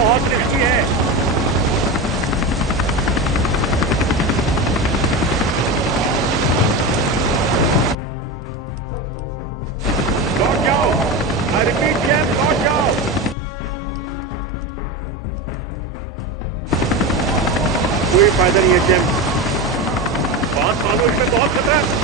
बहुत रिस्की है। लौट जाओ। आई रिपीट जेम्स, लौट जाओ। कोई फायदा नहीं है जेम्स, बात मानो, इसमें बहुत खतरा है।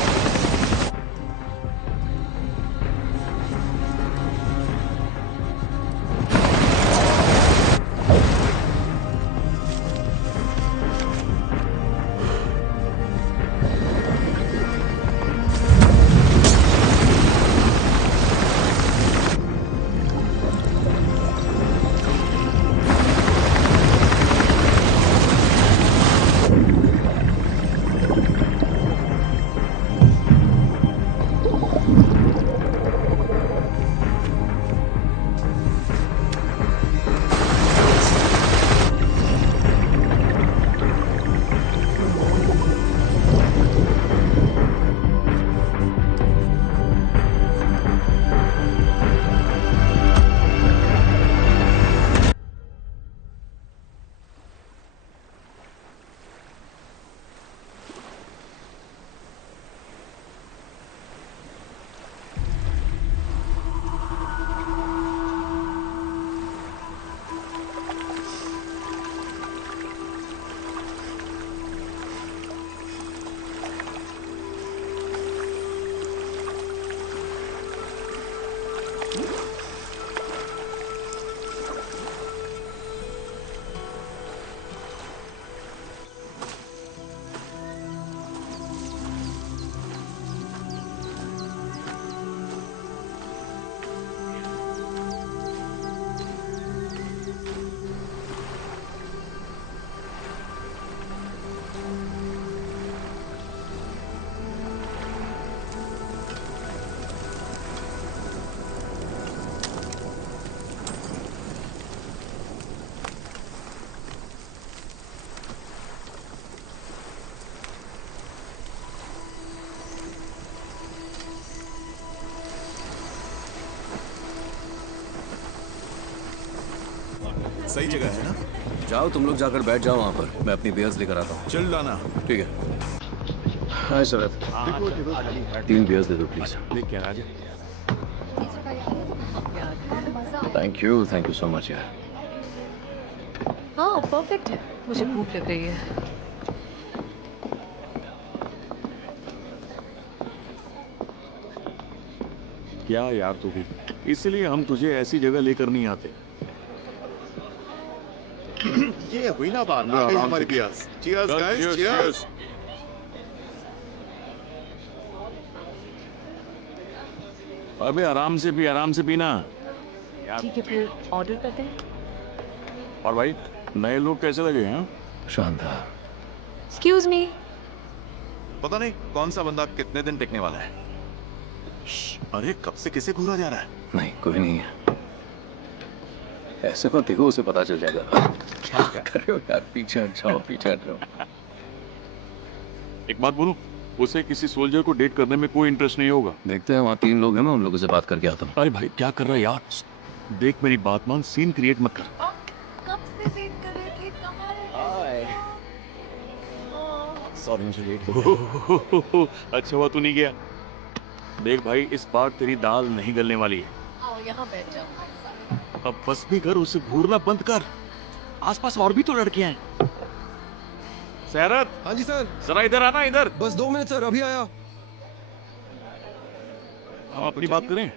सही जगह है ना? जाओ तुम लोग, जाकर बैठ जाओ वहाँ पर, मैं अपनी बियर्स लेकर आता हूँ। चल लाना। ठीक है। हाय सरत, 3 बियर्स दे दो प्लीज। देख क्या राजा। थैंक यू सो मच यार। हाँ परफेक्ट है, मुझे भूख लग रही है। क्या यार तू भी, इसलिए हम तुझे ऐसी जगह लेकर नहीं आते। ये हुई ना बात, आ गई हमारी बियर्स। Cheers guys, cheers. अबे आराम से भी, आराम से पीना। ठीक है फिर ऑर्डर करते हैं। और भाई, नए लोग कैसे लगे हैं? शानदार। Excuse me. पता नहीं कौन सा बंदा कितने दिन टिकने वाला है। अरे कब से किसे घूरा जा रहा है? नहीं कोई नहीं है, ऐसे मत देखो, उसे पता चल जाएगा। क्या कर रहे हो यार, पीछे हट जाओ, पीछे हट जाओ। एक बात बोलूं, उसे किसी सोल्जर को डेट करने में कोई इंटरेस्ट नहीं होगा। देखते हैं, वहाँ 3 लोग हैं, मैं उन लोगों से बात करके आता हूँ। अरे भाई क्या कर रहा है यार, देख मेरी बात मान, सीन क्रिएट मत कर। कब से वेट कर रहे थे, कहाँ रहे थे? सॉरी मुझे लेट हो गया। अच्छा हुआ तू नहीं गया। देख भाई, इस बार तेरी दाल नहीं गलने वाली है। आओ यहाँ बैठ जाओ। अब बस भी कर, उसे घूरना बंद कर। आसपास और भी तो लड़कियां हैं। सैरत, हाँ जी सर। जरा इधर आना, इधर। बस 2 मिनट सर, अभी आया। हम अपनी बात करें।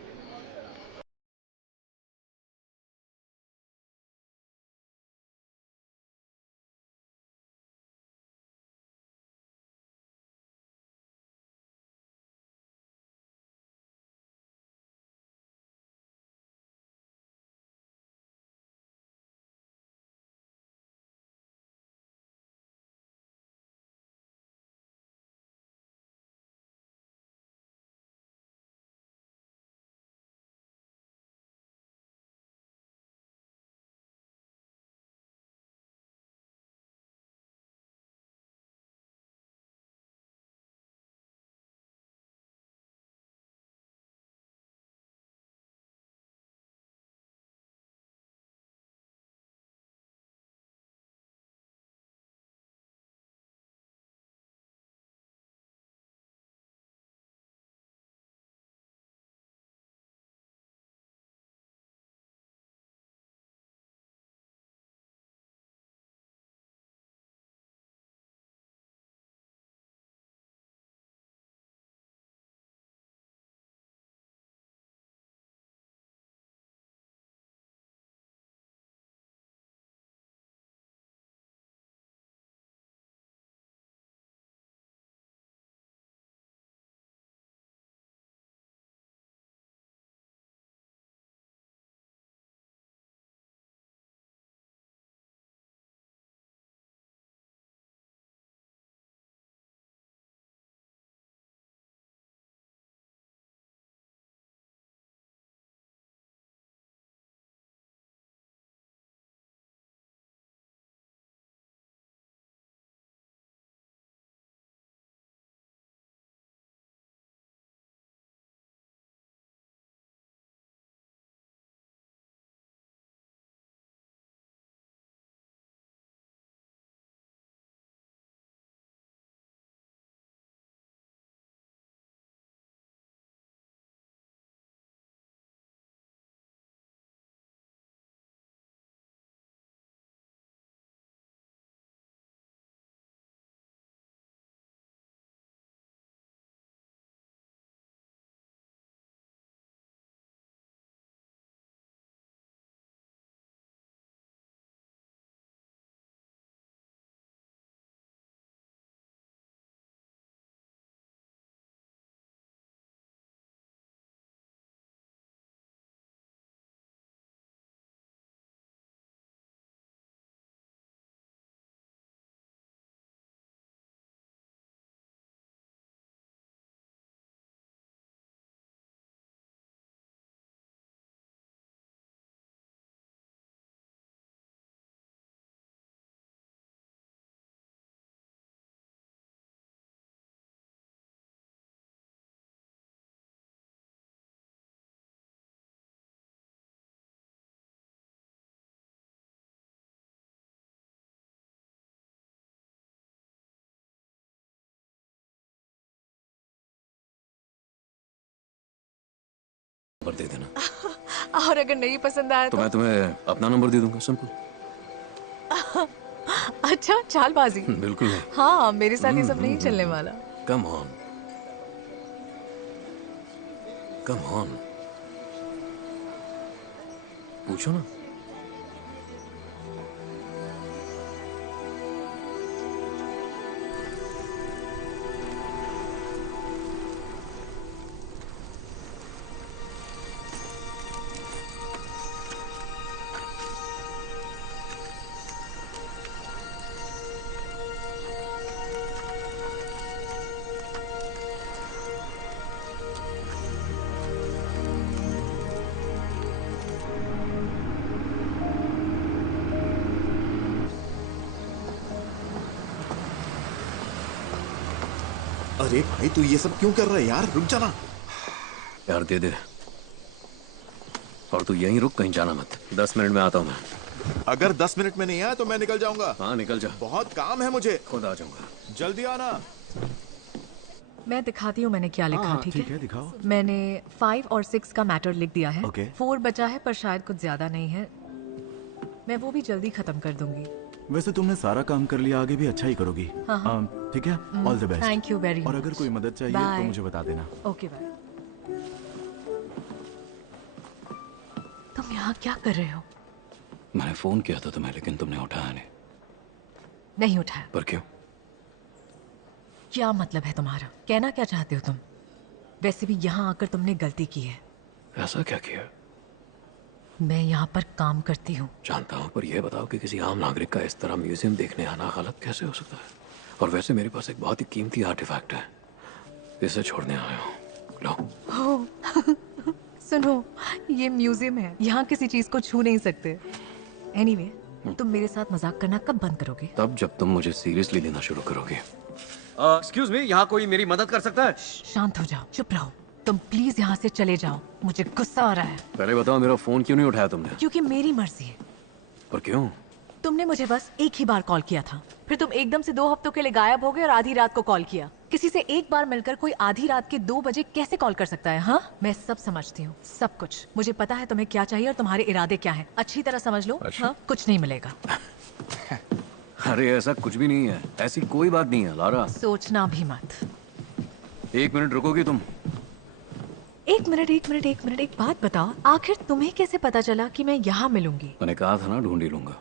नंबर दे देना। और अगर नहीं पसंद आया तो तो? मैं तुम्हें अपना नंबर दे दूंगा, सिंपल। अच्छा, चालबाजी। बिल्कुल नहीं। हाँ, मेरे साथ ये सब नहीं चलने वाला। कम ऑन, कम ऑन, पूछो ना। अरे भाई तू ये सब क्यों कर रहा है यार, रुक जाना। यार दे दे, और तू यहीं रुक, कहीं जाना मत। 10 मिनट में आता हूँ मैं। अगर 10 मिनट में नहीं आया तो मैं निकल जाऊंगा। हाँ निकल जा, बहुत काम है मुझे। खुद आ जाऊंगा। जल्दी आना। मैं दिखाती हूँ मैंने क्या लिखा, ठीक है? दिखाओ। मैंने 5 और 6 का मैटर लिख दिया है। Okay. 4 बचा है पर शायद कुछ ज्यादा नहीं है। मैं वो भी जल्दी खत्म कर दूंगी। वैसे तुमने सारा काम कर लिया, आगे भी अच्छा ही करोगी। ठीक है, all the best. Thank you very और मच। अगर कोई मदद चाहिए Bye. तो मुझे बता देना। Okay bye. तुम यहाँ क्या कर रहे हो? मैंने फोन किया था तुम्हें, लेकिन तुमने उठाया नहीं। नहीं उठाया। पर क्यों? क्या मतलब है तुम्हारा? कहना क्या चाहते हो तुम? वैसे भी यहाँ आकर तुमने गलती की है। ऐसा क्या किया? मैं यहाँ पर काम करती हूँ। जानता हूँ, पर यह बताओ कि किसी आम नागरिक का इस तरह म्यूजियम देखने आना गलत कैसे हो सकता है? और वैसे मेरे पास एक बहुत ही कीमती आर्टिफैक्ट है, इसे छोड़ने आया हूँ। लो। हो सुनो, ये म्यूजियम है, यहाँ किसी चीज को छू नहीं सकते। एनीवे, तुम मेरे साथ मजाक करना कब बंद करोगे? तब जब तुम मुझे सीरियसली लेना शुरू करोगे। एक्सक्यूज मी, यहाँ कोई मेरी मदद कर सकता है? शांत हो जाओ, चुप रहो। तुम प्लीज यहाँ से चले जाओ, मुझे गुस्सा आ रहा है। पहले बताओ, मेरा फोन क्यों नहीं उठाया तुमने? क्योंकि मेरी मर्जी है। पर क्यों? तुमने मुझे बस एक ही बार कॉल किया था, फिर तुम एकदम से 2 हफ्तों के लिए गायब हो गए और आधी रात को कॉल किया। किसी से एक बार मिलकर कोई आधी रात के 2 बजे कैसे कॉल कर सकता है? हाँ, मैं सब समझती हूँ, सब कुछ। मुझे पता है तुम्हें क्या चाहिए और तुम्हारे इरादे क्या हैं। अच्छी तरह समझ लो। अच्छा। हाँ, कुछ नहीं मिलेगा। अरे ऐसा कुछ भी नहीं है, ऐसी कोई बात नहीं है लारा। सोचना भी मत। 1 मिनट रुकोगी तुम? एक मिनट, एक बात बताओ, आखिर तुम्हें कैसे पता चला कि मैं यहाँ मिलूंगी? मैंने कहा था ना, ढूंढ ही लूंगा।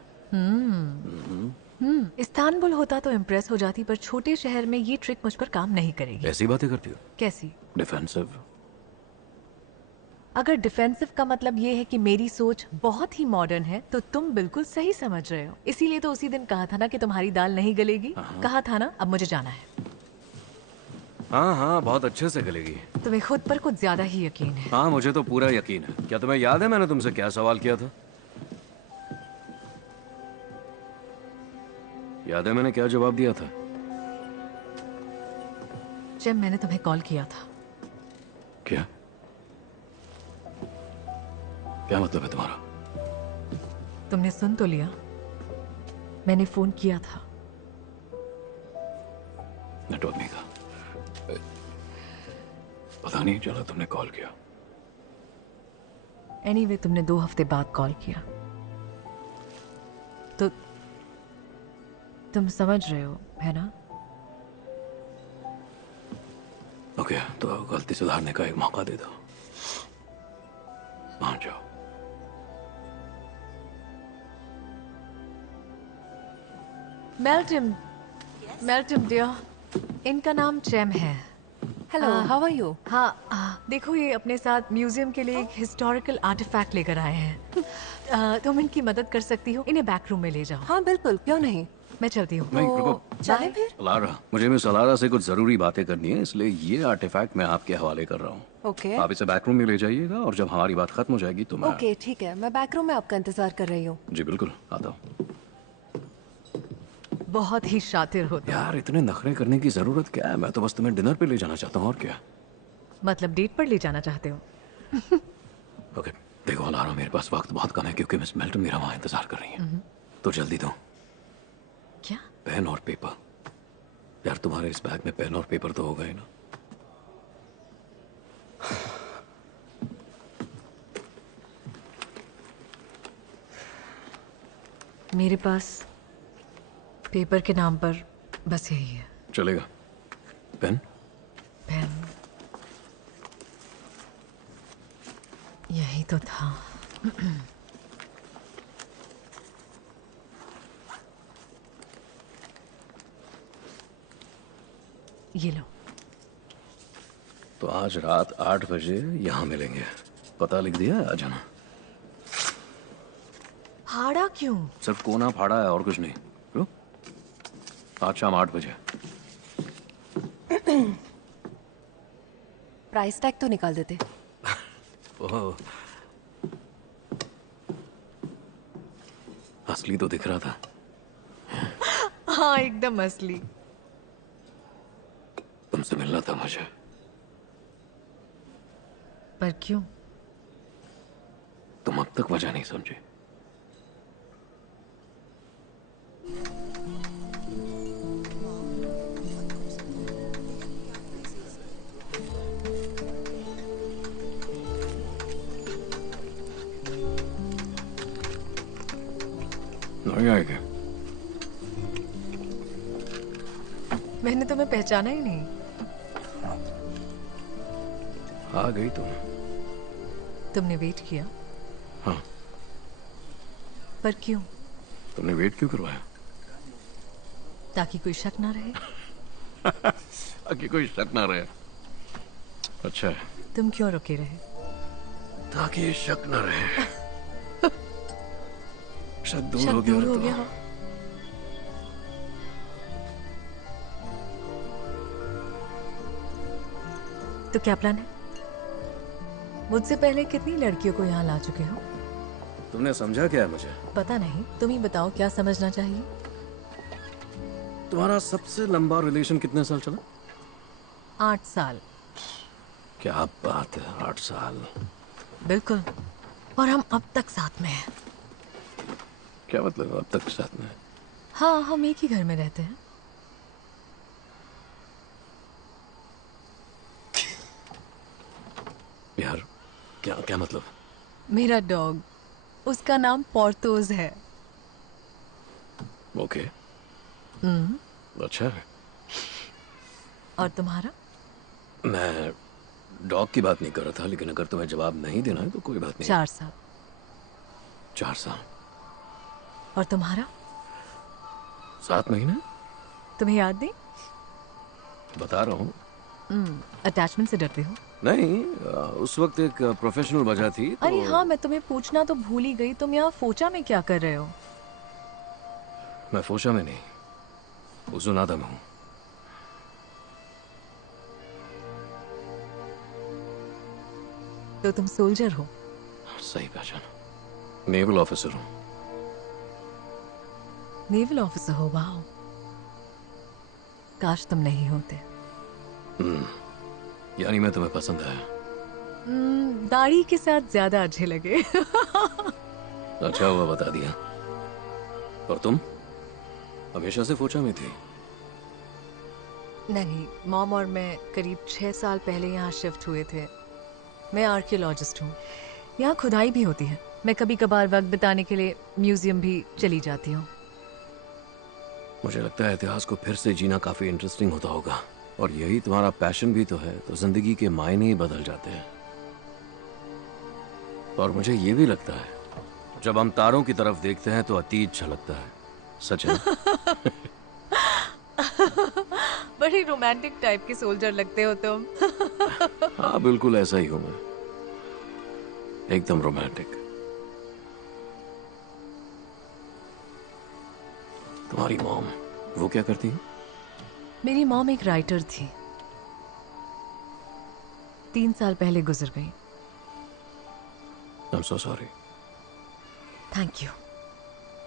इस्तांबुल होता तो इम्प्रेस हो जाती, पर छोटे शहर में ये ट्रिक मुझ पर काम नहीं करेगी। ऐसी बातें करती हो? कैसी? डिफेंसिव। अगर डिफेंसिव का मतलब ये है कि मेरी सोच बहुत ही मॉडर्न है, तो तुम बिल्कुल सही समझ रहे हो। इसीलिए तो उसी दिन कहा था ना कि तुम्हारी दाल नहीं गलेगी। कहा था ना। अब मुझे जाना है। हाँ हाँ, बहुत अच्छे से गलेगी। तुम्हें खुद पर कुछ ज्यादा ही यकीन है। हाँ, मुझे तो पूरा यकीन है। क्या तुम्हें याद है मैंने तुमसे क्या सवाल किया था? याद है मैंने क्या जवाब दिया था? जब मैंने तुम्हें कॉल किया था। क्या? क्या मतलब है तुम्हारा? तुमने सुन तो लिया, मैंने फोन किया था। नेटवर्क नहीं था, पता नहीं चला तुमने कॉल किया। एनीवे, तुमने 2 हफ्ते बाद कॉल किया, तो तुम समझ रहे हो, है ना? ओके, तो गलती सुधारने का एक मौका दे दो। मान जाओ। मेल्टम डियर, इनका नाम चैम है। Hello, how are you? हाँ, देखो ये अपने साथ म्यूजियम के लिए एक हिस्टोरिकल आर्टिफैक्ट लेकर आए हैं। तुम इनकी मदद कर सकती हो, इन्हें बैक रूम में ले जाओ। हाँ बिल्कुल, क्यों नहीं। मैं चलती हूँ। नहीं, रुको। चले फिर। लारा, मुझे मिस लारा से कुछ जरूरी बातें करनी है, इसलिए ये आर्टिफैक्ट मैं आपके हवाले कर रहा हूँ। ओके आप इसे बैकरूम में ले जाइएगा, और जब हमारी बात खत्म हो जाएगी तो मैं... ओके, ठीक है, मैं बैक रूम में आपका इंतजार कर रही हूँ। जी बिल्कुल, आता हूँ। बहुत ही शातिर हो तुम। यार, इतने नखरे करने की जरूरत क्या है? मैं तो बस तुम्हें डिनर पे ले जाना चाहता हूँ, और क्या। मतलब डेट पर ले जाना चाहते हो? ओके, देखो लारा, मेरे पास वक्त बहुत कम है, क्योंकि मिस मेल्टन मेरा वहाँ इंतजार कर रही है। तो जल्दी दो। क्या? पेन और पेपर। यार, तुम्हारे इस बैग में पेन और पेपर तो होगा ही ना? मेरे पास पेपर के नाम पर बस यही है। चलेगा। पेन? पेन यही तो था। ये लो। तो आज रात 8 बजे यहाँ मिलेंगे। पता लिख दिया है, आ जाना। फाड़ा क्यों? सिर्फ कोना फाड़ा है और कुछ नहीं। लो, आज शाम 8 बजे। प्राइस टैग तो निकाल देते। ओह, असली तो दिख रहा था। हाँ एकदम असली। तुमसे मिलना था मुझे। पर क्यों? तुम अब तक वजह नहीं समझे। नहीं आएगा। मैंने तुम्हें पहचाना ही नहीं। आ गई तुम। तुमने वेट किया? हाँ। पर क्यों? तुमने वेट क्यों करवाया? ताकि कोई शक ना रहे। ताकि कोई शक ना रहे। अच्छा है। तुम क्यों रुके रहे? ताकि शक ना रहे। शक दूर शक हो गया। दूर हो तो गया हो। तो क्या प्लान है? मुझसे पहले कितनी लड़कियों को यहाँ ला चुके हो? तुमने समझा क्या है मुझे? पता नहीं, तुम ही बताओ क्या समझना चाहिए। तुम्हारा सबसे लंबा रिलेशन कितने साल चला? 8 साल। क्या बात है, 8 साल। बिल्कुल। और हम अब तक साथ में हैं। क्या मतलब अब तक साथ में? हाँ, हम एक ही घर में रहते हैं। यार, क्या क्या मतलब? मेरा डॉग, उसका नाम पोर्थोस है। ओके। अच्छा है। और तुम्हारा? मैं डॉग की बात नहीं कर रहा था, लेकिन अगर तुम्हें जवाब नहीं देना है तो कोई बात नहीं। 4 साल। 4 साल। और तुम्हारा? 7 महीने। तुम्हें याद नहीं? बता रहा हूँ। अटैचमेंट से डरते हो? नहीं, उस वक्त एक प्रोफेशनल वजह थी तो... अरे हाँ, मैं तुम्हें पूछना तो भूल ही गई। तुम यहाँ फोचा में क्या कर रहे हो? मैं फोशा में नहीं, उजुनादा में हूँ। तो तुम सोल्जर हो? सही पहचाना। नेवल ऑफिसर हूँ। नेवल ऑफिसर हो? वाह, काश तुम नहीं होते। यानी मैं तुम्हें पसंद आया? दाढ़ी के साथ ज्यादा अच्छे लगे। अच्छा हुआ बता दिया। और तुम हमेशा से फोचा में थी? नहीं, मॉम और मैं करीब 6 साल पहले यहाँ शिफ्ट हुए थे। मैं आर्कियोलॉजिस्ट हूँ। यहाँ खुदाई भी होती है। मैं कभी कभार वक्त बिताने के लिए म्यूजियम भी चली जाती हूँ। मुझे लगता है इतिहास को फिर से जीना काफी इंटरेस्टिंग होता होगा। और यही तुम्हारा पैशन भी तो है, तो जिंदगी के मायने ही बदल जाते हैं। और मुझे ये भी लगता है, जब हम तारों की तरफ देखते हैं तो अतीत झलकता है। सच है ना? बड़ी रोमांटिक टाइप के सोल्जर लगते हो तुम। हाँ, बिल्कुल ऐसा ही हूं मैं। एकदम रोमांटिक। तुम्हारी मॉम, वो क्या करती है? मेरी मॉम एक राइटर थी। 3 साल पहले गुजर गई। I'm so sorry। Thank you.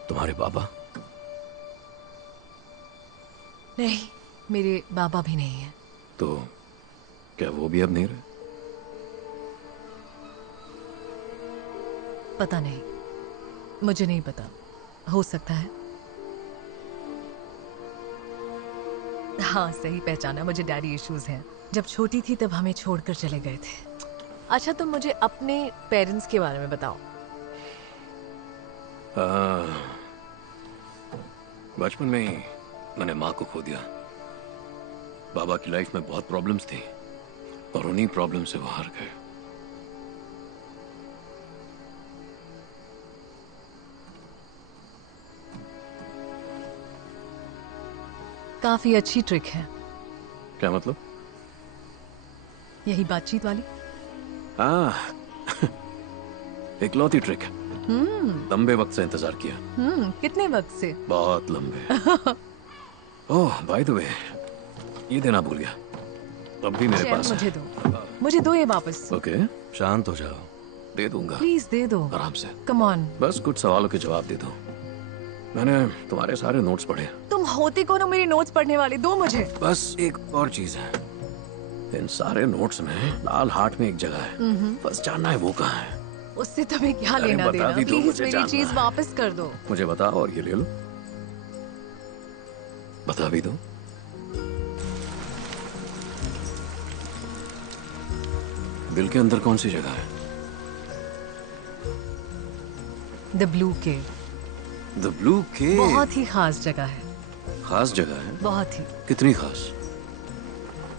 तुम्हारे बाबा? नहीं, मेरे बाबा भी नहीं है। तो क्या वो भी अब नहीं रहे? पता नहीं, मुझे नहीं पता। हो सकता है। हाँ, सही पहचाना, मुझे डैडी इश्यूज हैं। जब छोटी थी तब हमें छोड़कर चले गए थे। अच्छा, तुम मुझे अपने पेरेंट्स के बारे में बताओ। बचपन में ही मैंने माँ को खो दिया। बाबा की लाइफ में बहुत प्रॉब्लम्स थी और उन्हीं प्रॉब्लम से वो हार गए। काफी अच्छी ट्रिक है। क्या मतलब? यही बातचीत वाली। हाँ इकलौती ट्रिक है। लंबे वक्त से इंतजार किया। कितने वक्त से? बहुत लंबे। ओह बाय द वे, ये देना भूल गया। अब भी मेरे चैन पास मुझे है। दो, मुझे दो ये वापस। ओके शांत हो जाओ, दे दूंगा प्लीज दे दो। आराम से। Come on. बस कुछ सवालों के जवाब दे दो। मैंने तुम्हारे सारे नोट्स पढ़े। तुम होते कौन हो मेरी नोट्स पढ़ने वाले? दो मुझे। बस एक और चीज है, इन सारे नोट्स में लाल हार्ट में एक जगह है, बस जानना है वो कहाँ है। उससे तुम्हें क्या अरे लेना बता देना? भी दो, प्लीज मुझे मेरी जानना चीज है। वापस कर दो। मुझे बताओ और ये ले लो। बता भी दो। दिल के अंदर कौन सी जगह है? द ब्लू के। द ब्लू के। बहुत ही खास जगह है। खास जगह है? बहुत ही। कितनी खास?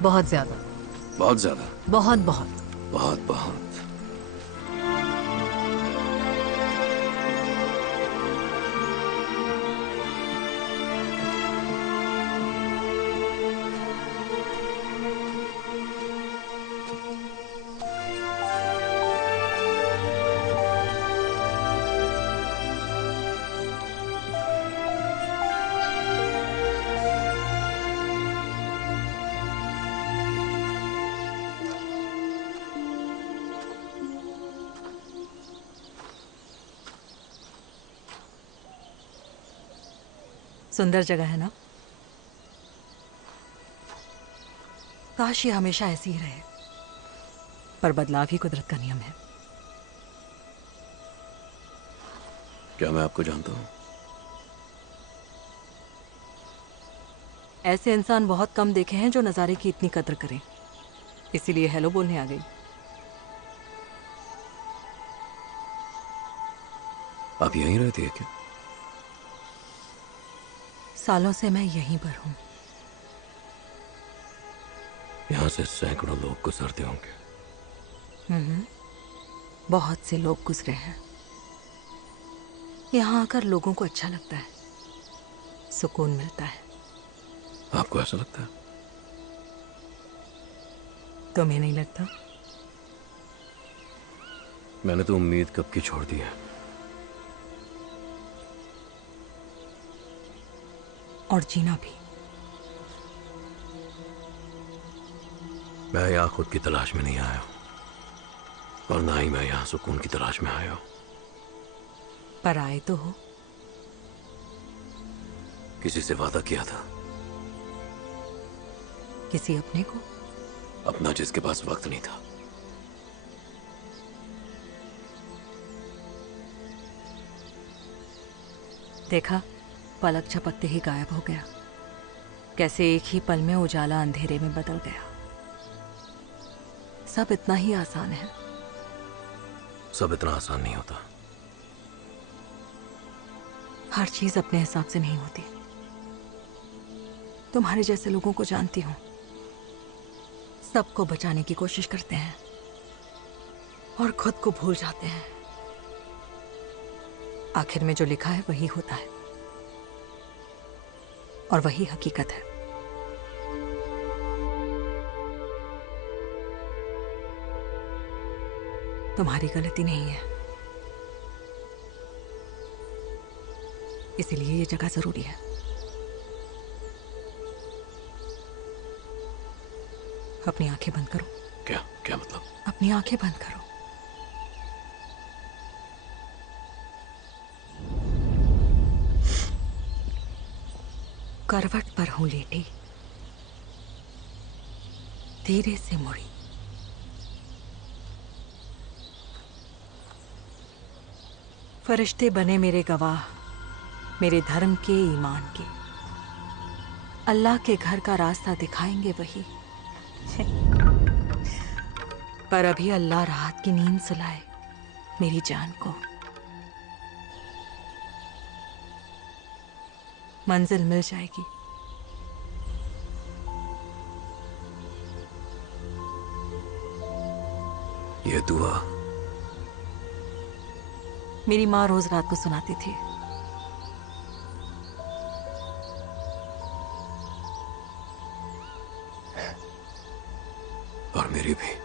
बहुत ज्यादा। बहुत ज्यादा? बहुत बहुत। बहुत बहुत। सुंदर जगह है ना? काश ये हमेशा ऐसी ही रहे, पर बदलाव ही कुदरत का नियम है। क्या मैं आपको जानता हूँ? ऐसे इंसान बहुत कम देखे हैं जो नज़ारे की इतनी कद्र करें, इसीलिए हेलो बोलने आ गई। आप यहीं रहती है क्या? सालों से मैं यहीं पर हूँ। यहाँ से सैकड़ों लोग गुजरते होंगे। बहुत से लोग गुजरे हैं। यहाँ आकर लोगों को अच्छा लगता है, सुकून मिलता है। आपको ऐसा लगता है? तुम्हें नहीं लगता? मैंने तो उम्मीद कब की छोड़ दी है। और जीना भी। मैं यहाँ खुद की तलाश में नहीं आया हूं, और ना ही मैं यहाँ सुकून की तलाश में आया हूं। पर आए तो हो। किसी से वादा किया था। किसी अपने को? अपना जिसके पास वक्त नहीं था। देखा, पलक झपकते ही गायब हो गया। कैसे एक ही पल में उजाला अंधेरे में बदल गया। सब इतना ही आसान है। सब इतना आसान नहीं होता। हर चीज अपने हिसाब से नहीं होती। तुम्हारे जैसे लोगों को जानती हूं, सबको बचाने की कोशिश करते हैं और खुद को भूल जाते हैं। आखिर में जो लिखा है वही होता है, और वही हकीकत है। तुम्हारी गलती नहीं है, इसीलिए ये जगह जरूरी है। अपनी आंखें बंद करो। क्या क्या मतलब? अपनी आंखें बंद करो। करवट पर हूं लेटी, धीरे से मुड़ी। फरिश्ते बने मेरे गवाह, मेरे धर्म के, ईमान के। अल्लाह के घर का रास्ता दिखाएंगे वही। पर अभी अल्लाह राहत की नींद सुलाए मेरी जान को। मंजिल मिल जाएगी। ये दुआ मेरी माँ रोज रात को सुनाती थी। और मेरी भी।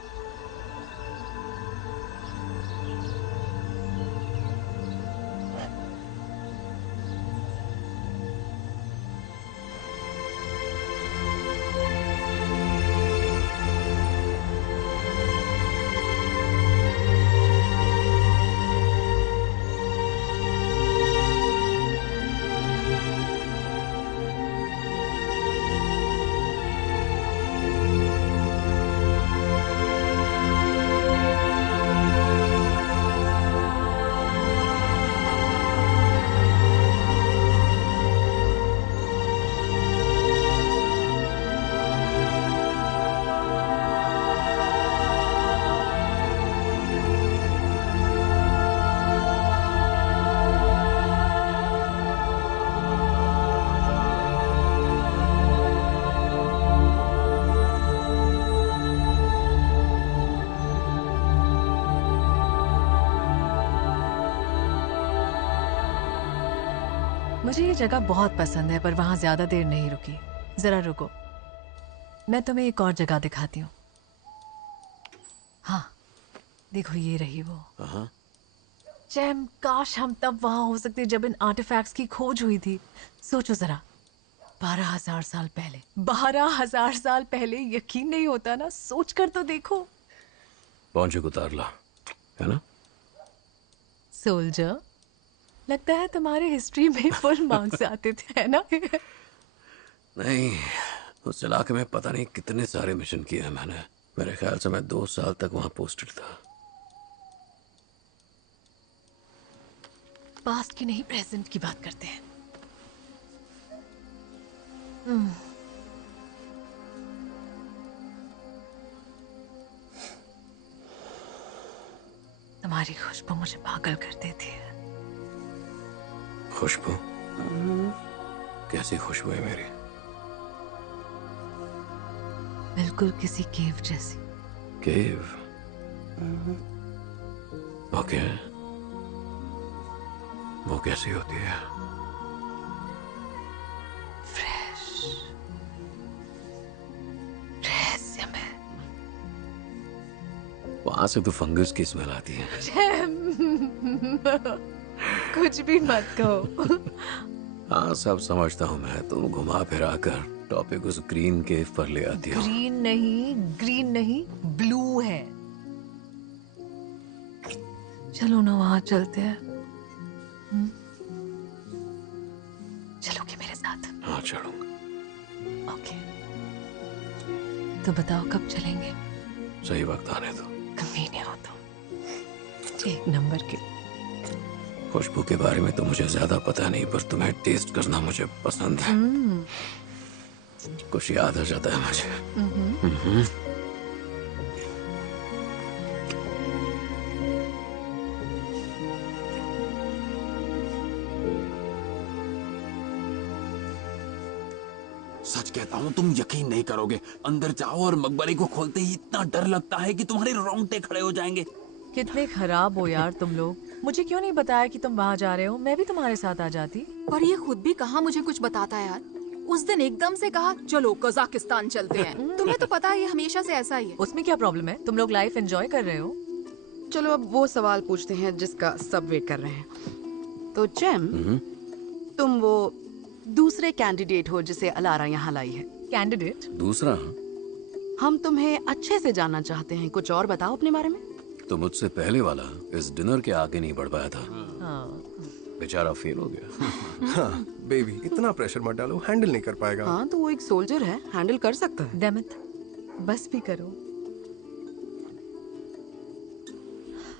मुझे ये जगह बहुत पसंद है, पर वहां ज्यादा देर नहीं रुकी। जरा रुको, मैं तुम्हें एक और जगह दिखाती हूँ। हाँ, देखो ये रही वो। हाँ। जैम, काश हम तब वहां हो सकते जब इन आर्टिफैक्ट्स की खोज हुई थी। सोचो जरा, 12,000 साल पहले। 12,000 साल पहले, यकीन नहीं होता ना, सोच कर तो देखो। पहुंचे उतार ला, है ना? सोल्जर, लगता है तुम्हारे हिस्ट्री में फुल मार्क्स आते थे, है ना? नहीं, उस इलाके में पता नहीं कितने सारे मिशन किए हैं मैंने। मेरे ख्याल से मैं 2 साल तक वहां पोस्टेड था। पास्ट की नहीं, प्रेजेंट की बात करते हैं। तुम्हारी खुशबू मुझे पागल कर देती है। खुशबू? कैसी खुशबू है मेरी? बिल्कुल किसी केव जैसी। केव? ओके, वो कैसी होती है? फ्रेश, रहस्यमय। वहां से तो फंगस की स्मेल आती है। कुछ भी मत कहो। हाँ, सब समझता हूँ मैं। तुम घुमा फिरा कर टॉपिक उस ग्रीन केव पर ले आती हो। ग्रीन नहीं, ब्लू है। चलो ना, वहां चलते हैं। चलोगे मेरे साथ? हाँ, चलूंगा। ओके, तो बताओ कब चलेंगे? सही वक्त आने दो। कमीने हो तुम, 1 नंबर के। खुशबू के बारे में तो मुझे ज्यादा पता नहीं, पर तुम्हें टेस्ट करना मुझे पसंद है। कुछ याद आ जाता है मुझे। सच कहता हूँ, तुम यकीन नहीं करोगे। अंदर जाओ और मकबरे को खोलते ही इतना डर लगता है कि तुम्हारे रोंगटे खड़े हो जाएंगे। कितने खराब हो यार तुम लोग। मुझे क्यों नहीं बताया कि तुम वहाँ जा रहे हो? मैं भी तुम्हारे साथ आ जाती। पर ये खुद भी कहाँ मुझे कुछ बताता है यार। उस दिन एकदम से कहा चलो कजाकिस्तान चलते हैं। तुम्हें तो पता है ये हमेशा से ऐसा ही है। उसमें क्या प्रॉब्लम है? तुम लोग लाइफ एंजॉय कर रहे हो। चलो अब वो सवाल पूछते हैं जिसका सब वेट कर रहे हैं। तो जैम, तुम वो दूसरे कैंडिडेट हो जिसे अलारा यहाँ लाई है। कैंडिडेट? दूसरा? हम तुम्हें अच्छे से जानना चाहते हैं, कुछ और बताओ अपने बारे में। तो मुझसे पहले वाला इस डिनर के आगे नहीं बढ़ पाया था। हाँ। बेचारा फेल हो गया। हाँ, बेबी इतना प्रेशर मत डालो, हैंडल नहीं कर पाएगा। हाँ, तो वो एक सोल्जर है, हैंडल कर सकता है। डेमिट, बस भी करो।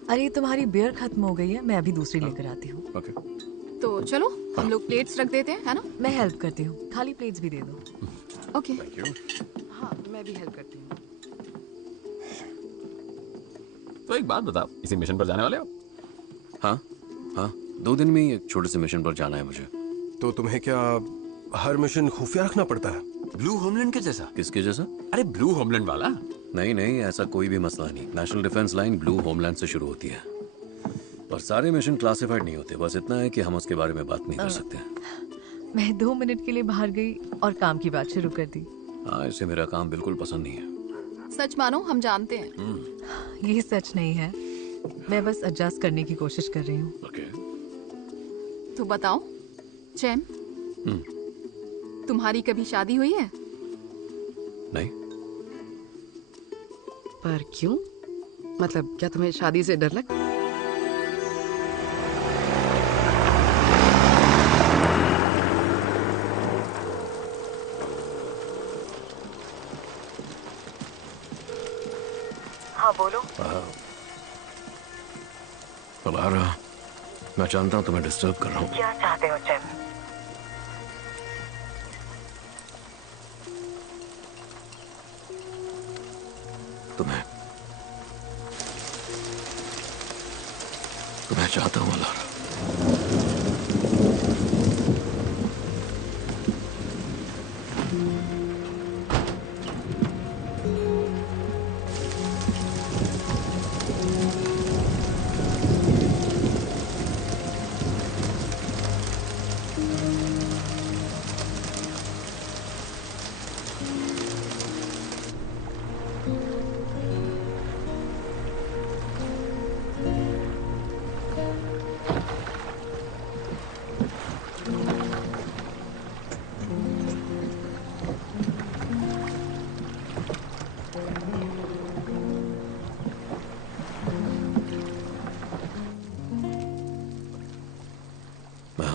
अरे तुम्हारी बियर खत्म हो गई है, मैं अभी दूसरी लेकर आती हूँ। ओके। तो चलो हम लोग प्लेट्स रख देते हैं, है ना? मैं हेल्प करती हूँ, खाली प्लेट्स भी दे दो। ओके। हाँ, मैं भी हेल्प करती हूँ। तो एक बात बताओ, इसी मिशन पर जाने वाले हो? हाँ हाँ, 2 दिन में ही एक छोटे से मिशन पर जाना है मुझे। तो तुम्हें क्या हर मिशन खुफिया रखना पड़ता है। ब्लू होमलैंड के जैसा? किसके जैसा? अरे ब्लू होमलैंड वाला। नहीं नहीं, ऐसा कोई भी मसला नहीं। National defence line blue homeland से शुरू होती है और सारे मिशन क्लासिफाइड नहीं होते। बस इतना है कि हम उसके बारे में बात नहीं कर सकते। मैं 2 मिनट के लिए बाहर गई और काम की बात शुरू कर दी। हाँ, इसे मेरा काम बिल्कुल पसंद नहीं है। सच मानो हम जानते हैं। ये सच नहीं है, मैं बस एडजस्ट करने की कोशिश कर रही हूँ। ओके। तो बताओ चैम, तुम्हारी कभी शादी हुई है? नहीं। पर क्यों? मतलब क्या तुम्हें शादी से डर लगता? हाँ बोलो। अलारा, मैं जानता हूँ तुम्हें डिस्टर्ब कर रहा हूँ। क्या चाहते हो चैम? तुम्हें चाहता हूँ अलारा।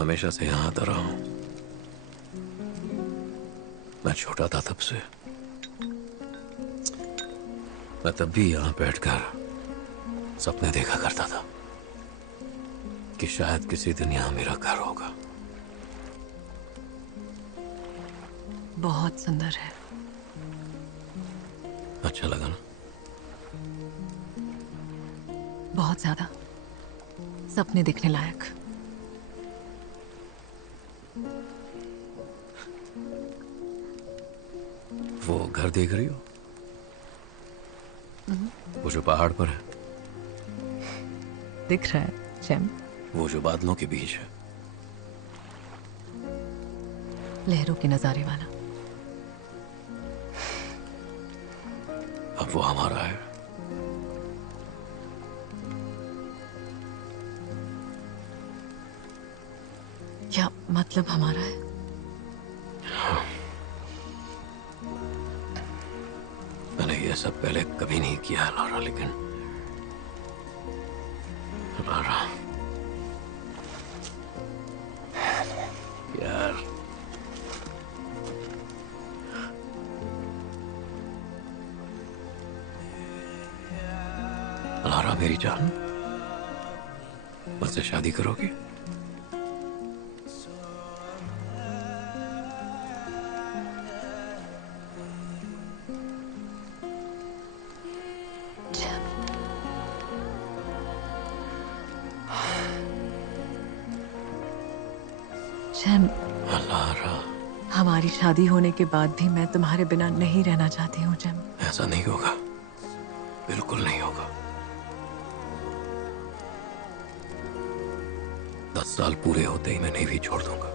हमेशा से यहाँ आता रहा हूँ। मैं छोटा था तब से। मैं तब भी यहाँ बैठकर सपने देखा करता था कि शायद किसी दिन यहाँ मेरा घर होगा। बहुत सुंदर है। अच्छा लगा ना? बहुत ज्यादा। सपने देखने लायक। वो घर देख रही हो? वो जो पहाड़ पर है? दिख रहा है चैम। वो जो बादलों के बीच है? लहरों के नजारे वाला। अब वो हमारा है। क्या मतलब हमारा है? मैंने ये सब पहले कभी नहीं किया है लॉरा, लेकिन लॉरा यार, लॉरा मेरी जान, मुझसे शादी करोगी? चैम, लॉरा, हमारी शादी होने के बाद भी मैं तुम्हारे बिना नहीं रहना चाहती हूँ चैम। ऐसा नहीं होगा, बिल्कुल नहीं होगा। 10 साल पूरे होते ही मैं नेवी छोड़ दूंगा।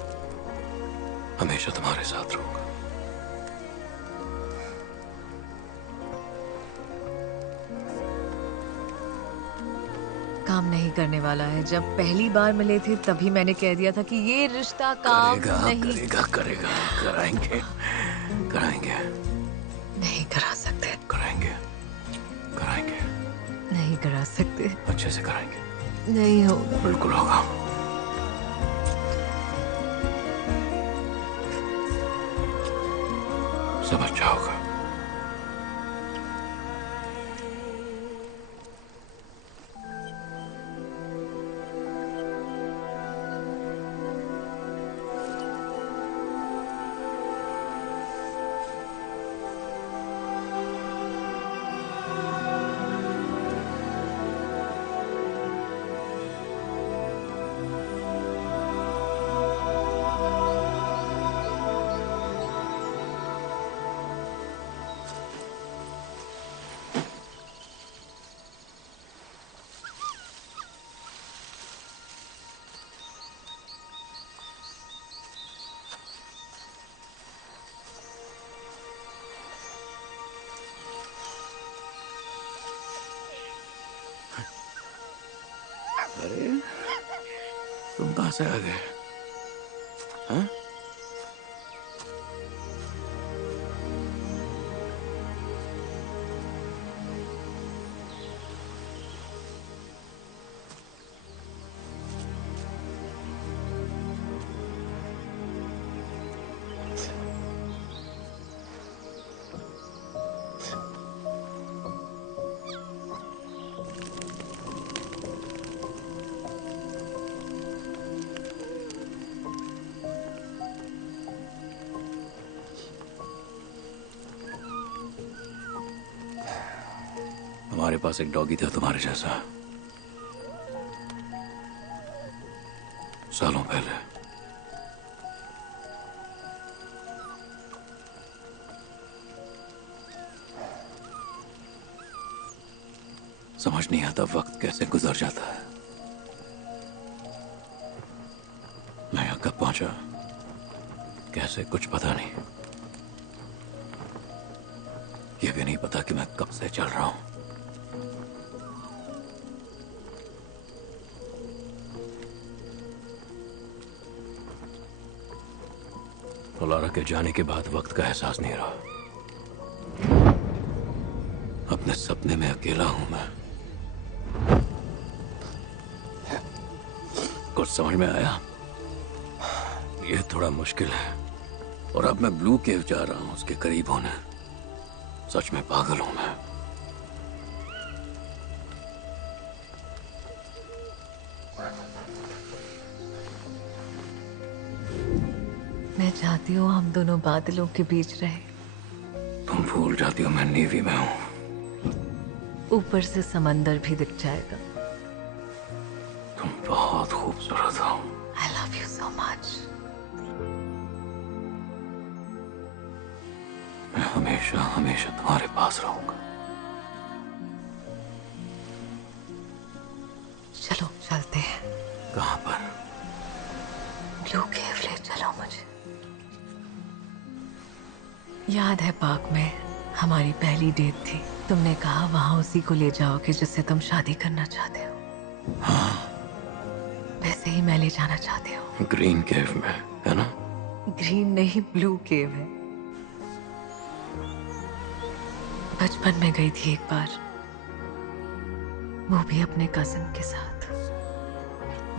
हमेशा तुम्हारे साथ रहूंगा। काम नहीं करने वाला है। जब पहली बार मिले थे तभी मैंने कह दिया था कि ये रिश्ता काम करेगा, नहीं करेगा, करेगा, कराएंगे, कराएंगे। नहीं करा सकते। कराएंगे, कराएंगे। नहीं करा सकते। अच्छे से कराएंगे। नहीं होगा। बिल्कुल होगा। सब अच्छा होगा। कहां से आ गए? हाँ? हमारे पास एक डॉगी था तुम्हारे जैसा, सालों पहले। समझ नहीं आता वक्त कैसे गुजर जाता है। मैं यहां कब पहुंचा कैसे, कुछ पता नहीं। ये भी नहीं पता कि मैं कब से चल रहा हूं। लारा के जाने के बाद वक्त का एहसास नहीं रहा। अपने सपने में अकेला हूं मैं। कुछ समझ में आया? ये थोड़ा मुश्किल है। और अब मैं ब्लू केव जा रहा हूं उसके करीब होने। सच में पागल हूं मैं। मैं चाहती हूँ हम दोनों बादलों के बीच रहे। तुम भूल जाती हो मैं नेवी में हूँ। ऊपर से समंदर भी दिख जाएगा। तुम बहुत खूबसूरत हो। I love you so much. मैं हमेशा हमेशा तुम्हारे पास रहूंगा। चलो चलते हैं। कहाँ पर? ब्लू केव ले चलो मुझे। याद है पार्क में हमारी पहली डेट थी। तुमने कहा वहां उसी को ले जाओगे जिससे तुम शादी करना चाहते हो। हाँ। वैसे ही मैं ले जाना चाहती हूँ। ग्रीन केव में, है ना? ग्रीन नहीं, ब्लू केव है। बचपन में गई थी एक बार, वो भी अपने कजिन के साथ।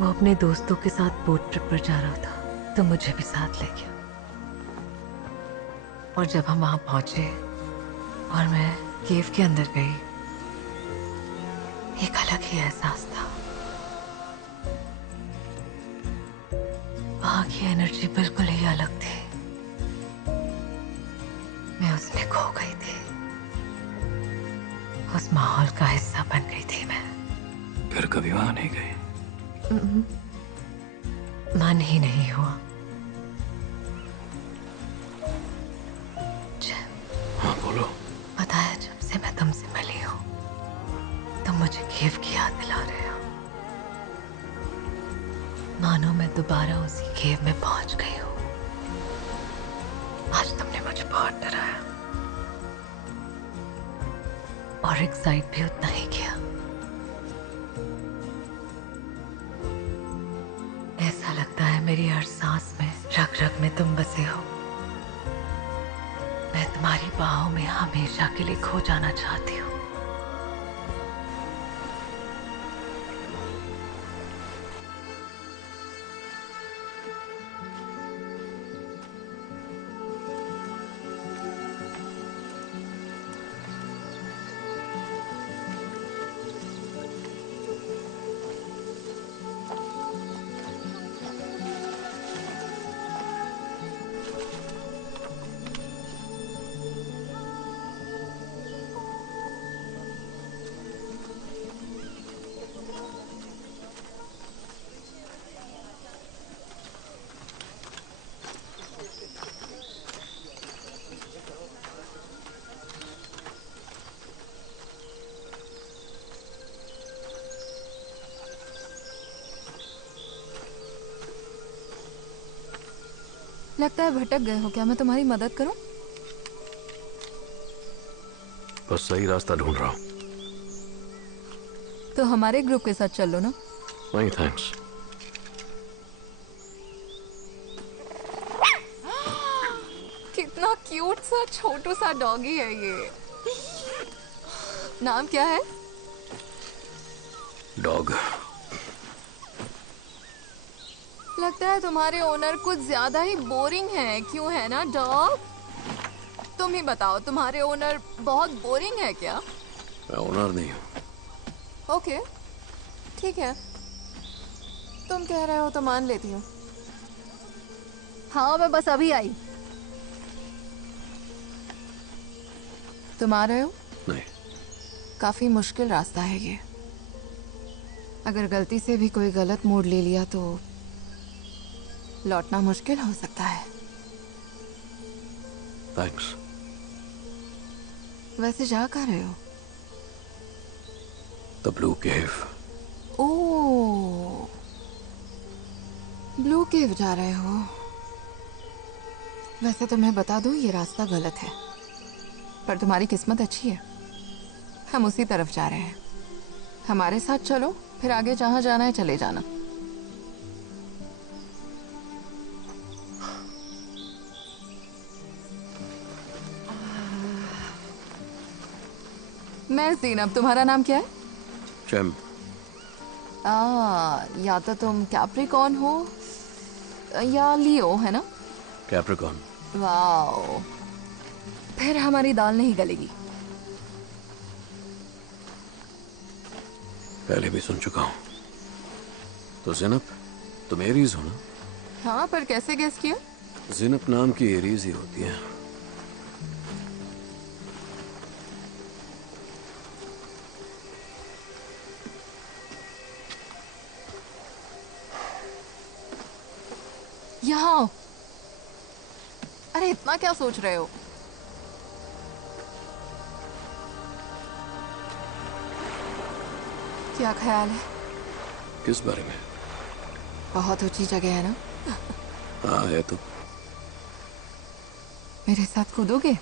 वो अपने दोस्तों के साथ बोट ट्रिप पर जा रहा था, तो मुझे भी साथ ले गया। और जब हम वहां पहुंचे और मैं केव के अंदर गई, एक अलग ही एहसास था। वहां की एनर्जी बिल्कुल ही अलग थी। मैं उसमें खो गई थी। उस माहौल का हिस्सा बन गई थी मैं। फिर कभी वहां नहीं गई? मन ही नहीं हुआ। हाँ बोलो। पता है, जब से मैं तुमसे मिली हूँ तुम मुझे केव की याद दिला रहे हो। मानो मैं दोबारा उसी केव में पहुंच गई हूँ। आज तुमने मुझे बहुत डराया और एक्साइट भी उतना ही किया। ऐसा लगता है मेरी हर सांस में, रग रग में तुम बसे हो। मैं तुम्हारी बाहों में हमेशा के लिए खो जाना चाहती हूँ। लगता है भटक गए हो क्या? मैं तुम्हारी मदद करूं? बस सही रास्ता ढूंढ रहा हूँ। तो हमारे ग्रुप के साथ चल लो ना। नहीं थैंक्स। क्यूट सा छोटू सा डॉगी है ये। नाम क्या है? डॉग। लगता है तुम्हारे ओनर कुछ ज्यादा ही बोरिंग है, क्यों है ना डॉग? तुम ही बताओ, तुम्हारे ओनर बहुत बोरिंग है क्या? मैं ओनर नहीं हूँ। ओके, ठीक है, तुम कह रहे हो तो मान लेती हूँ। हाँ, मैं बस अभी आई। तुम आ रहे हो? नहीं। काफी मुश्किल रास्ता है ये। अगर गलती से भी कोई गलत मोड़ ले लिया तो लौटना मुश्किल हो सकता है। थैंक्स। वैसे जा कहाँ रहे हो? The blue cave. Oh, blue cave जा रहे हो? वैसे तो मैं बता दूं, ये रास्ता गलत है, पर तुम्हारी किस्मत अच्छी है, हम उसी तरफ जा रहे हैं। हमारे साथ चलो, फिर आगे जहां जाना है चले जाना। मैं ज़ीनब, तुम्हारा नाम क्या है? चैम। या तो तुम कैप्रिकॉर्न हो या लियो, है ना? कैप्रिकॉर्न। वाओ, फिर हमारी दाल नहीं गलेगी। पहले भी सुन चुका हूँ। तो ज़ीनब, तुम एरीज हो ना? हाँ, पर कैसे गेस किया? ज़ीनब नाम की एरीज ही होती है। यहाँ आओ। अरे इतना क्या सोच रहे हो? क्या ख्याल है? किस बारे में? बहुत ऊंची जगह है ना? हाँ है तो। मेरे साथ कूदोगे?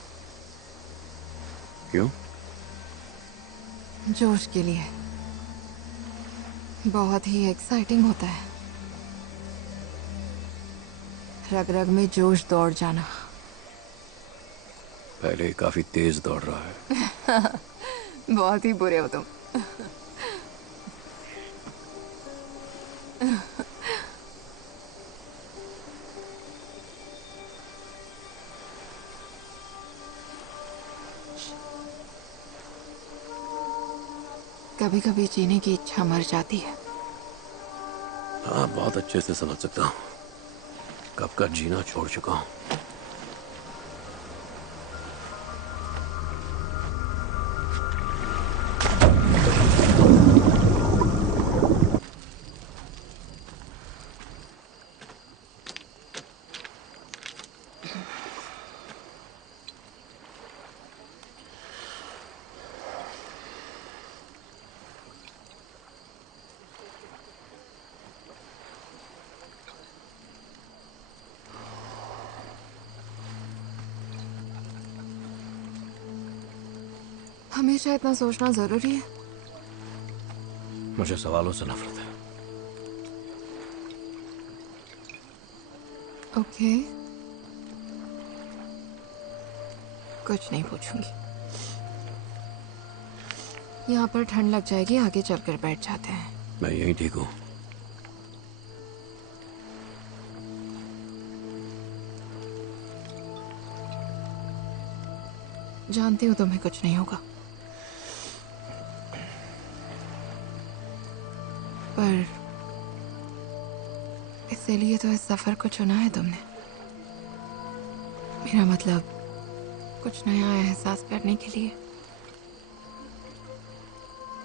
क्यों? जोश के लिए। बहुत ही एक्साइटिंग होता है। रग रग में जोश दौड़ जाना। पहले काफी तेज दौड़ रहा है। बहुत ही बुरे हो तुम। कभी कभी जीने की इच्छा मर जाती है। हाँ, बहुत अच्छे से समझ सकता हूँ। कब का जीना छोड़ चुका हूँ। हमेशा इतना सोचना जरूरी है? मुझे सवालों से नफरत है। ओके, कुछ नहीं पूछूंगी। यहाँ पर ठंड लग जाएगी, आगे चलकर बैठ जाते हैं। मैं यहीं ठीक हूँ। जानती हूँ तुम्हें कुछ नहीं होगा, पर इसीलिए तो इस सफर को चुना है तुमने। मेरा मतलब कुछ नया एहसास करने के लिए।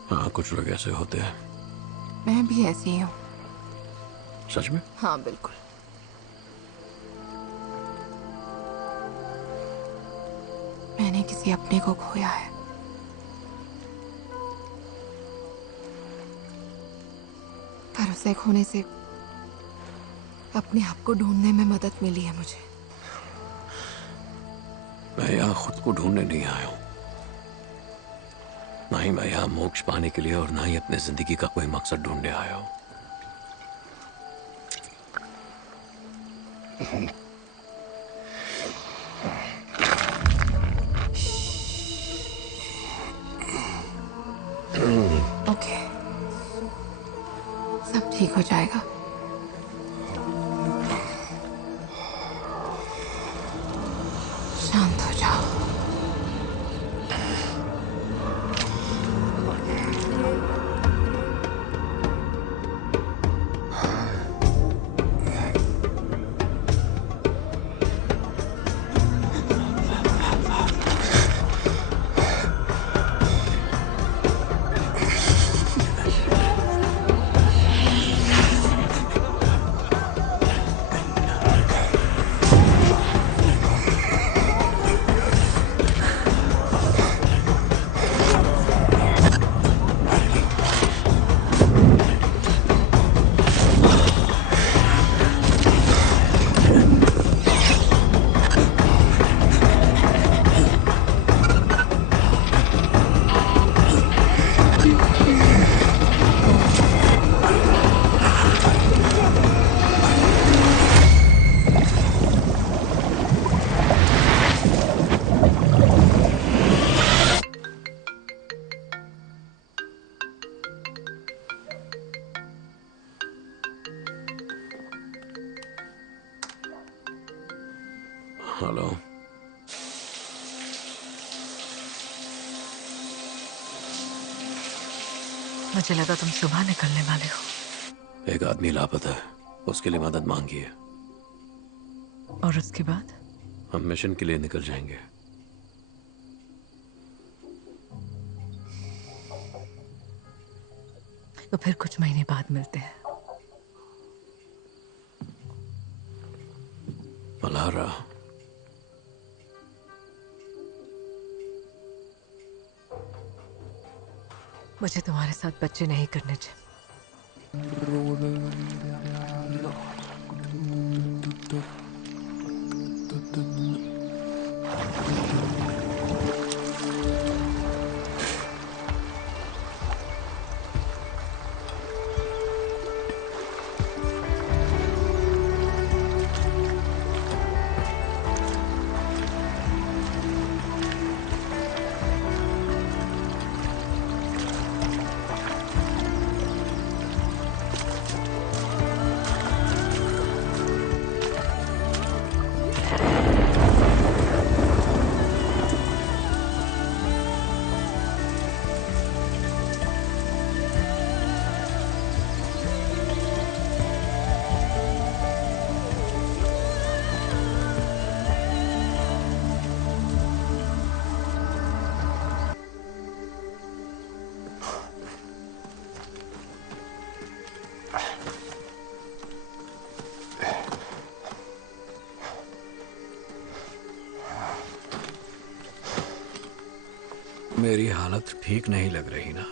हाँ, कुछ लोग ऐसे होते हैं। मैं भी ऐसी ही हूँ। सच में? हाँ, बिल्कुल। मैंने किसी अपने को खोया है। पर उसे खोने से अपने आप को ढूंढने में मदद मिली है मुझे। मैं यहाँ खुद को ढूंढने नहीं आया हूँ। ना ही मैं यहाँ मोक्ष पाने के लिए और ना ही अपने जिंदगी का कोई मकसद ढूंढने आया हूँ। ठीक हो जाएगा। शांत हो जाओ। हेलो। मुझे लगा तुम सुबह निकलने वाले हो। एक आदमी लापता है, उसके लिए मदद मांगी है। और उसके बाद? हम मिशन के लिए निकल जाएंगे। तो फिर कुछ महीने बाद मिलते हैं। मल्हारा, मुझे तुम्हारे साथ बच्चे नहीं करने चाहिए। मेरी हालत ठीक नहीं लग रही ना?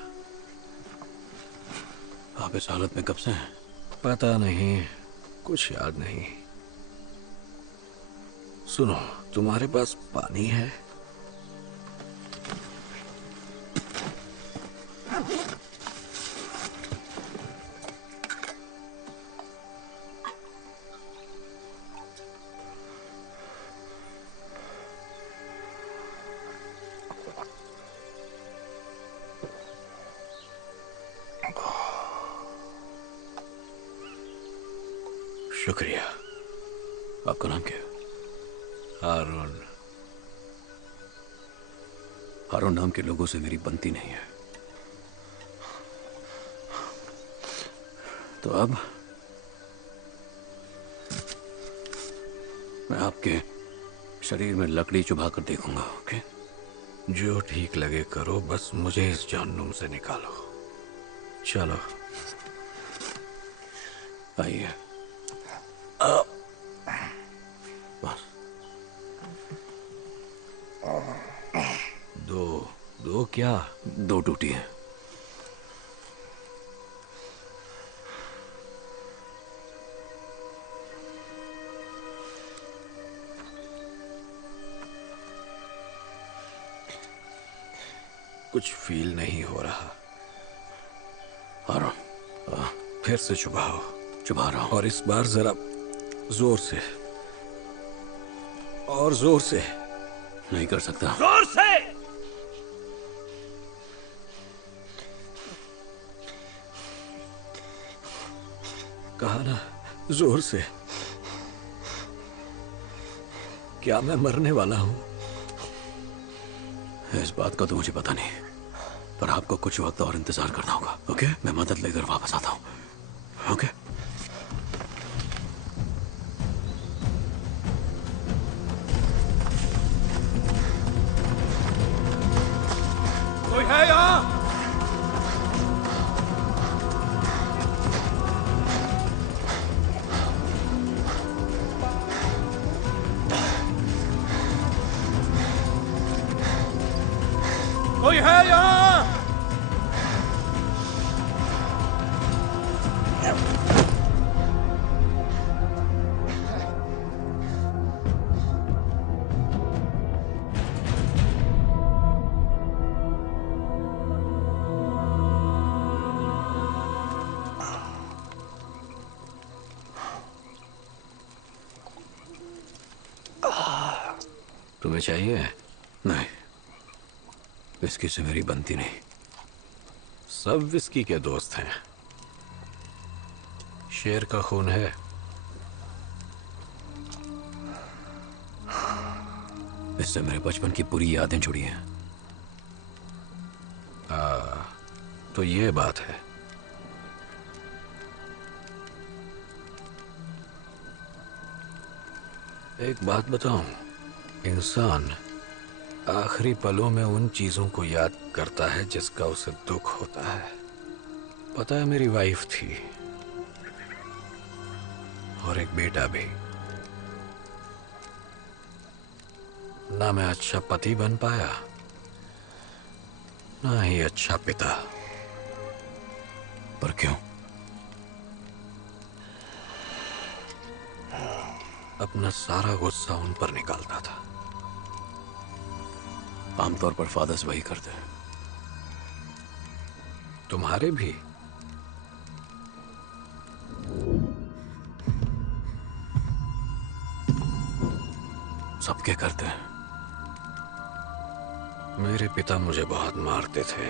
आप इस हालत में कब से हैं? पता नहीं, कुछ याद नहीं। सुनो, तुम्हारे पास पानी है? शुक्रिया। आपका नाम क्या है? हारून। हारून नाम के लोगों से मेरी बनती नहीं है। तो अब मैं आपके शरीर में लकड़ी चुभा कर देखूंगा, ओके? जो ठीक लगे करो, बस मुझे इस जहन्नुम से निकालो। चलो आइए। बस दो क्या? दो टूटी है। कुछ फील नहीं हो रहा। हारून, फिर से चुभाओ। चुभा रहा हूं। और इस बार जरा जोर से। और जोर से। नहीं कर सकता। जोर से। कहा ना जोर से। क्या मैं मरने वाला हूं? इस बात का तो मुझे पता नहीं, पर आपको कुछ वक्त और इंतजार करना होगा। ओके, मैं मदद लेकर वापस आता हूं। ओके। कोई है यहाँ? कोई है यहाँ? तुम्हें चाहिए? नहीं, विस्की से मेरी बनती नहीं। सब विस्की के दोस्त हैं। शेर का खून है। इससे मेरे बचपन की पूरी यादें जुड़ी हैं। तो ये बात है। एक बात बताऊं, इंसान आखिरी पलों में उन चीजों को याद करता है जिसका उसे दुख होता है। पता है, मेरी वाइफ थी और एक बेटा भी। ना मैं अच्छा पति बन पाया, ना ही अच्छा पिता। पर क्यों? अपना सारा गुस्सा उन पर निकालता था। आमतौर पर फादर्स वही करते हैं। तुम्हारे भी? सबके करते हैं। मेरे पिता मुझे बहुत मारते थे।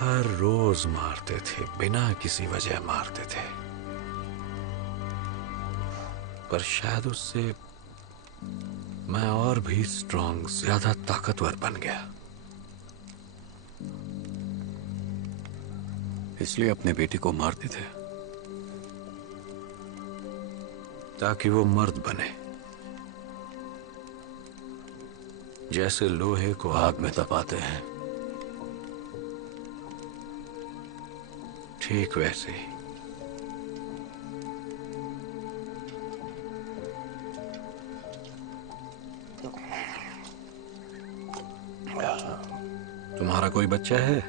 हर रोज मारते थे, बिना किसी वजह मारते थे। पर शायद उससे मैं और भी स्ट्रांग, ज्यादा ताकतवर बन गया। इसलिए अपने बेटे को मारते थे? ताकि वो मर्द बने, जैसे लोहे को आग में तपाते हैं। ठीक वैसे ही। तुम्हारा कोई बच्चा है?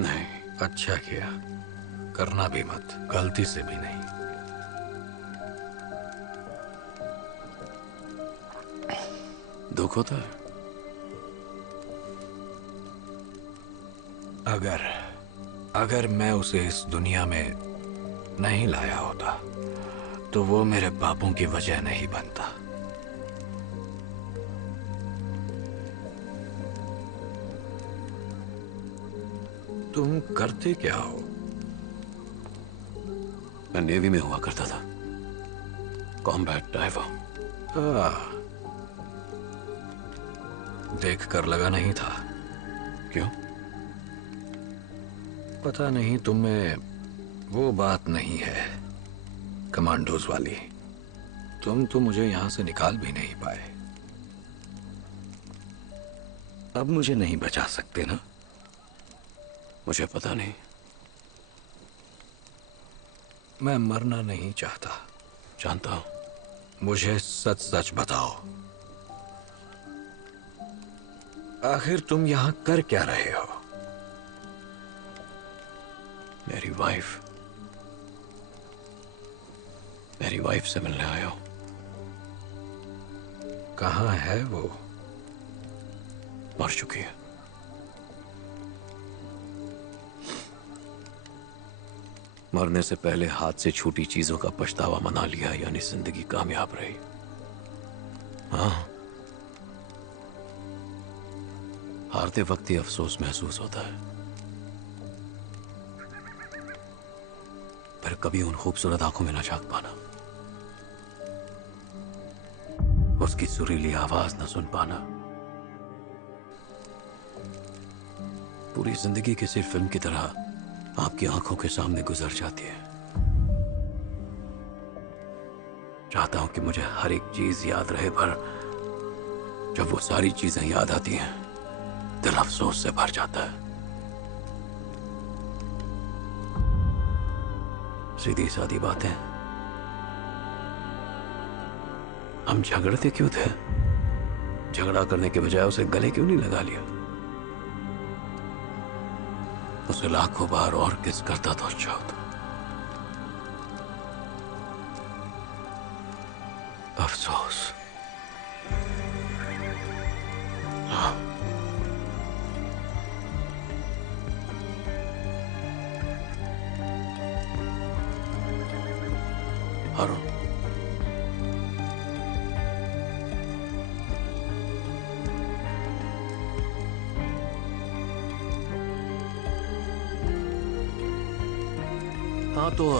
नहीं। अच्छा किया, करना भी मत, गलती से भी नहीं। दुख होता है? अगर मैं उसे इस दुनिया में नहीं लाया होता तो वो मेरे पापों की वजह नहीं बनता। तुम करते क्या हो? मैं नेवी में हुआ करता था, कॉम्बैट डाइवर। देख कर लगा नहीं था। क्यों? पता नहीं, तुम में वो बात नहीं है कमांडोज वाली। तुम तो मुझे यहां से निकाल भी नहीं पाए। अब मुझे नहीं बचा सकते ना? मुझे पता नहीं। मैं मरना नहीं चाहता। जानता हूं। मुझे सच सच बताओ, आखिर तुम यहां कर क्या रहे हो? मेरी वाइफ से मिलने आया हूं। कहां है वो? मर चुकी है। मरने से पहले हाथ से छूटी चीजों का पछतावा मना लिया, यानी जिंदगी कामयाब रही। हाँ, हारते वक्त ही अफसोस महसूस होता है, फिर कभी उन खूबसूरत आंखों में ना झांक पाना, उसकी सुरीली आवाज न सुन पाना। पूरी जिंदगी किसी फिल्म की तरह आपकी आंखों के सामने गुजर जाती है। चाहता हूं कि मुझे हर एक चीज याद रहे, पर जब वो सारी चीजें याद आती हैं दिल अफसोस से भर जाता है। सीधी सादी बातें, हम झगड़ते क्यों थे? झगड़ा करने के बजाय उसे गले क्यों नहीं लगा लिया? उसे लाखों बार और किस करता तो अच्छा होता। अफसोस। हाँ। अरुण, हाँ तो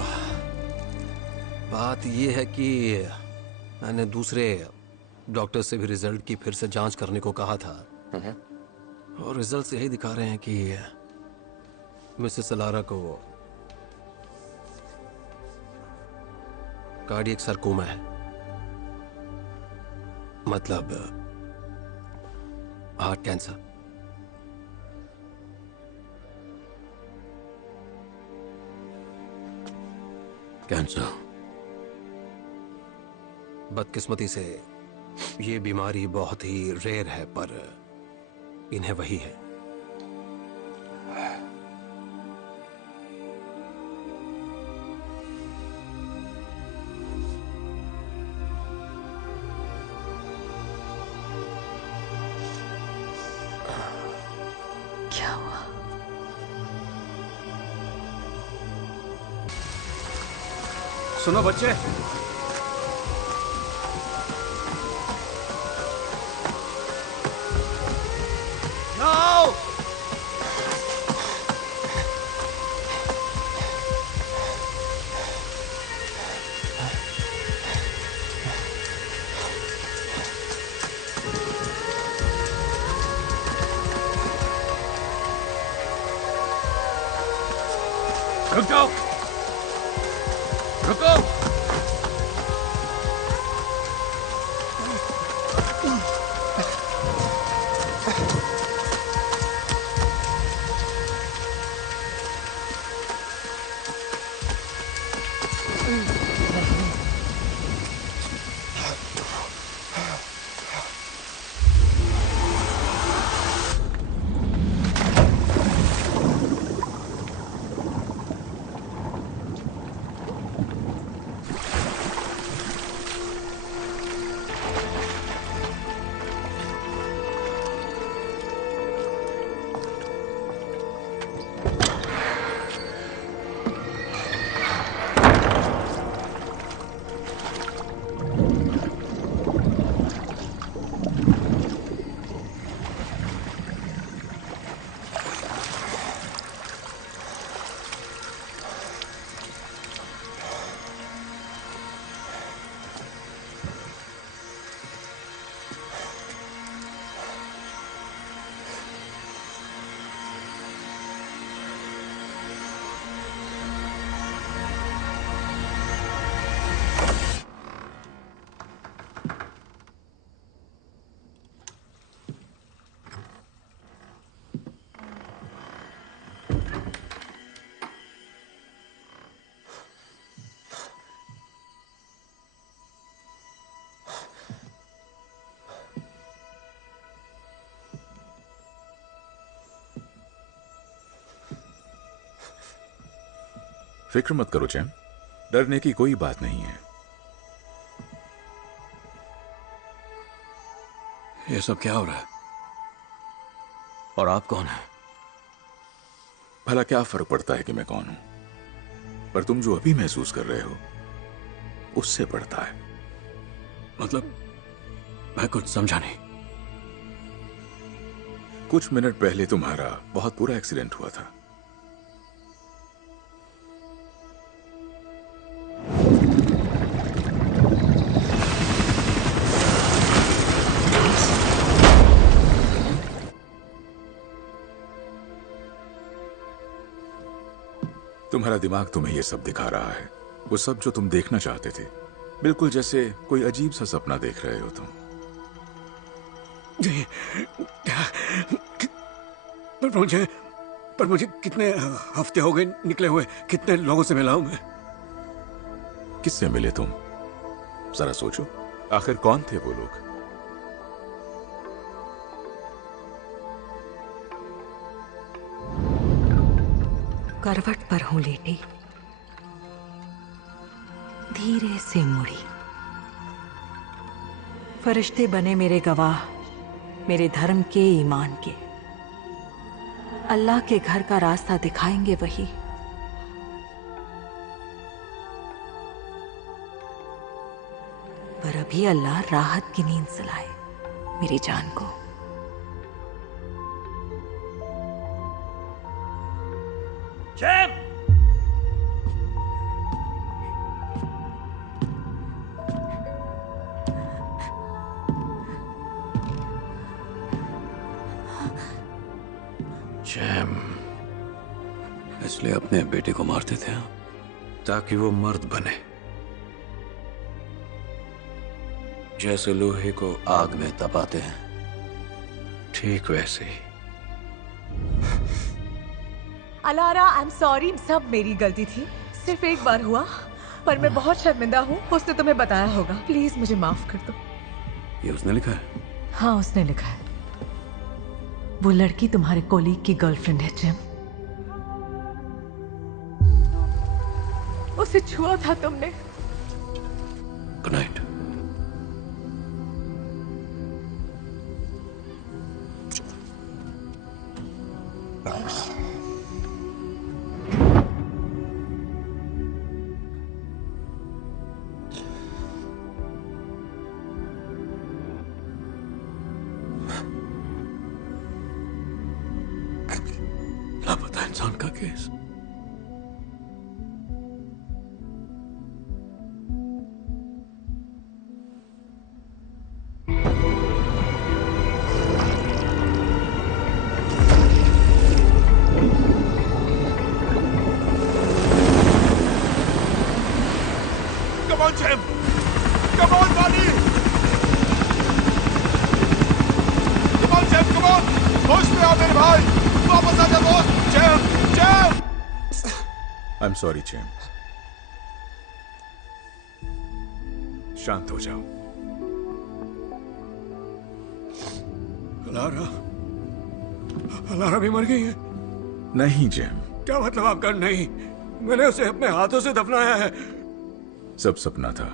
बात ये है कि मैंने दूसरे डॉक्टर से भी रिजल्ट की फिर से जांच करने को कहा था, और रिजल्ट्स यही दिखा रहे हैं कि मिसेस अलारा को कार्डियक सरकोमा है, मतलब हार्ट कैंसर। कैंसर? बदकिस्मती से ये बीमारी बहुत ही रेयर है, पर इन्हें वही है। क्या हुआ? सुनो बच्चे, आओ। रुक जाओ, रुको। फिक्र मत करो चैम, डरने की कोई बात नहीं है। ये सब क्या हो रहा है? और आप कौन हैं? भला क्या फर्क पड़ता है कि मैं कौन हूं, पर तुम जो अभी महसूस कर रहे हो उससे पड़ता है। मतलब मैं कुछ समझा नहीं। कुछ मिनट पहले तुम्हारा बहुत बुरा एक्सीडेंट हुआ था। तुम्हारा दिमाग तुम्हें ये सब दिखा रहा है, वो सब जो तुम देखना चाहते थे, बिल्कुल जैसे कोई अजीब सा सपना देख रहे हो तुम। पर मुझे कितने हफ्ते हो गए निकले हुए, कितने लोगों से मिला हूं मैं। किससे मिले तुम? जरा सोचो, आखिर कौन थे वो लोग? करवट पर हूं लेटी, धीरे से मुड़ी। फरिश्ते बने मेरे गवाह, मेरे धर्म के, ईमान के। अल्लाह के घर का रास्ता दिखाएंगे वही। पर अभी अल्लाह राहत की नींद सुलाए मेरी जान को। जैम! जैम, इसलिए अपने बेटे को मारते थे आप? ताकि वो मर्द बने, जैसे लोहे को आग में तपाते हैं, ठीक वैसे ही। अलारा, आई एम सॉरी, सब मेरी गलती थी। सिर्फ एक बार हुआ, पर मैं बहुत शर्मिंदा हूँ। उसने तुम्हें बताया होगा, प्लीज मुझे माफ कर दो। ये उसने लिखा है? हाँ, उसने लिखा है। वो लड़की तुम्हारे कोलीग की गर्लफ्रेंड है जिम। उसे छुआ था तुमने। Good night. लापता इंसान का case. Come on, Jim! Come on, buddy! Come on, Jim! Come on! होश में आओ मेरे भाई! वापस आ जा दोस्त! Jim! Jim! I am sorry James. शांत हो जाओ। अलारा, अलारा भी मर गई है? नहीं जेम, क्या मतलब आपका नहीं? मैंने उसे अपने हाथों से दफनाया है। सब सपना था।